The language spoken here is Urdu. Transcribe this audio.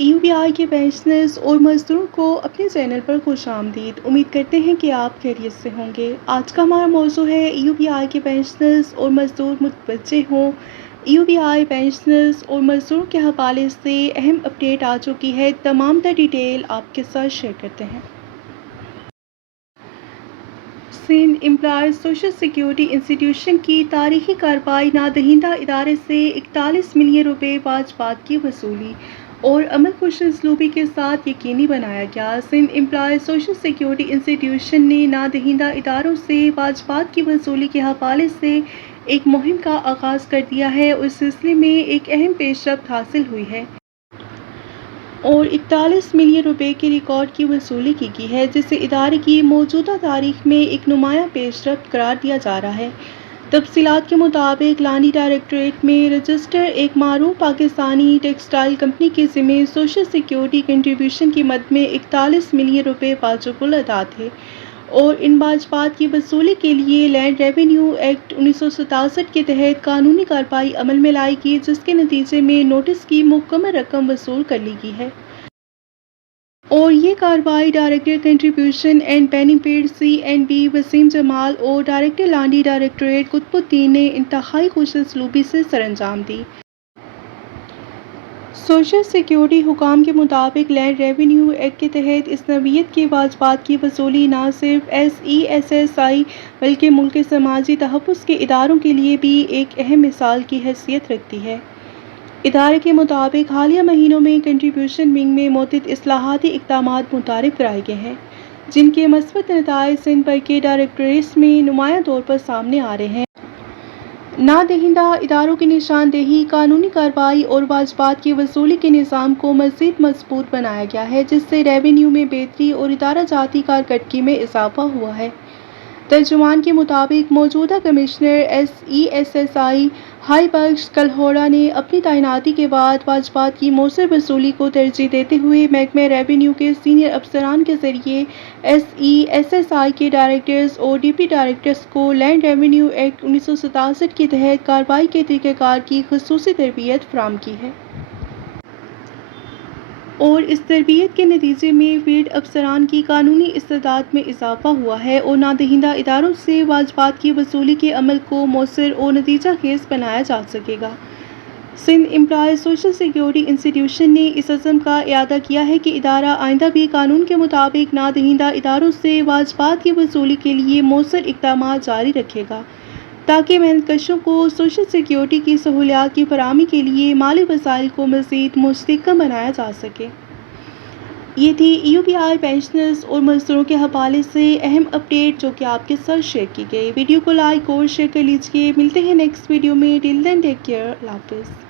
UBI کے پینشنرز اور مزدوروں کو اپنے چینل پر خوش آمدید۔ امید کرتے ہیں کہ آپ خیریت سے ہوں گے۔ آج کا ہمارا موضوع ہے UBI کے پینشنرز اور مزدور متوجہ ہوں۔ UBI پینشنرز اور مزدوروں کے حوالے سے اہم اپڈیٹ آ چکی ہے۔ تمام تر ڈیٹیل آپ کے ساتھ شیئر کرتے ہیں۔ سندھ امپلائیز سوشل سیکیورٹی انسٹی ٹیوشن کی تاریخی کارروائی نادہندہ ادارے سے 41 ملین روپے واجبات کی وصولی اور عمل کش اسلوبی کے ساتھ یقینی بنایا گیا۔ سندھ امپلائیز سوشل سیکیورٹی انسٹی ٹیوشن نے نادہندہ اداروں سے واجبات کی وصولی کے حوالے سے ایک مہم کا آغاز کر دیا ہے اور اس سلسلے میں ایک اہم پیش رفت حاصل ہوئی ہے اور 41 ملین روپے کے ریکارڈ کی وصولی کی گئی ہے، جسے ادارے کی موجودہ تاریخ میں ایک نمایاں پیش رفت قرار دیا جا رہا ہے۔ تفصیلات کے مطابق لانڈی ڈائریکٹوریٹ میں رجسٹر ایک معروف پاکستانی ٹیکسٹائل کمپنی کے ذمے سوشل سیکیورٹی کنٹریبیوشن کی مد میں 41 ملین روپے واجب الادا تھے اور ان واجبات کی وصولی کے لیے لینڈ ریونیو ایکٹ 1967 کے تحت قانونی کارروائی عمل میں لائی گئی، جس کے نتیجے میں نوٹس کی مکمل رقم وصول کر لی گئی ہے اور یہ کارروائی director contribution and benefit CNB Waseem Jamal اور ڈائریکٹر لانڈی ڈائریکٹوریٹ قطب الدین نے انتہائی خوش اسلوبی سے سر انجام دی۔ سوشل سیکیورٹی حکام کے مطابق لینڈ ریونیو ایکٹ کے تحت اس نوعیت کے واجبات کی وصولی نہ صرف SESSI بلکہ ملک کے سماجی تحفظ کے اداروں کے لیے بھی ایک اہم مثال کی حیثیت رکھتی ہے۔ ادارے کے مطابق حالیہ مہینوں میں کنٹریبیوشن ونگ میں متعدد اصلاحاتی اقدامات متعارف کرائے گئے ہیں، جن کے مثبت نتائج سندھ بھر کے ڈائریکٹوریٹس میں نمایاں طور پر سامنے آ رہے ہیں۔ نادہندہ اداروں کی نشاندہی، قانونی کارروائی اور واجبات کی وصولی کے نظام کو مزید مضبوط بنایا گیا ہے، جس سے ریونیو میں بہتری اور ادارہ جاتی کارکردگی میں اضافہ ہوا ہے۔ ترجمان کے مطابق موجودہ کمشنر SESSI ہائی بخش کلہوڑا نے اپنی تعیناتی کے بعد واجبات کی مؤثر وصولی کو ترجیح دیتے ہوئے محکمہ ریونیو کے سینئر افسران کے ذریعے SESSI کے ڈائریکٹرز اور ڈپٹی ڈائریکٹرز کو لینڈ ریونیو ایکٹ 1967 کے تحت کارروائی کے طریقہ کار کی خصوصی تربیت فراہم کی ہے اور اس تربیت کے نتیجے میں فیلڈ افسران کی قانونی استعداد میں اضافہ ہوا ہے اور نادہندہ اداروں سے واجبات کی وصولی کے عمل کو مؤثر اور نتیجہ خیز بنایا جا سکے گا۔ سندھ امپلائیز سوشل سیکیورٹی انسٹی ٹیوشن نے اس عزم کا اعادہ کیا ہے کہ ادارہ آئندہ بھی قانون کے مطابق نادہندہ اداروں سے واجبات کی وصولی کے لیے مؤثر اقدامات جاری رکھے گا، تاکہ محنت کشوں کو سوشل سیکیورٹی کی سہولیات کی فراہمی کے لیے مالی وسائل کو مزید مستحکم بنایا جا سکے۔ یہ تھی UBI پینشنرز اور مزدوروں کے حوالے سے اہم اپڈیٹ جو کہ آپ کے ساتھ شیئر کی گئی۔ ویڈیو کو لائک اور شیئر کر لیجیے۔ ملتے ہیں نیکسٹ ویڈیو میں۔ ٹل دین ٹیک کیئر۔ اللہ حافظ۔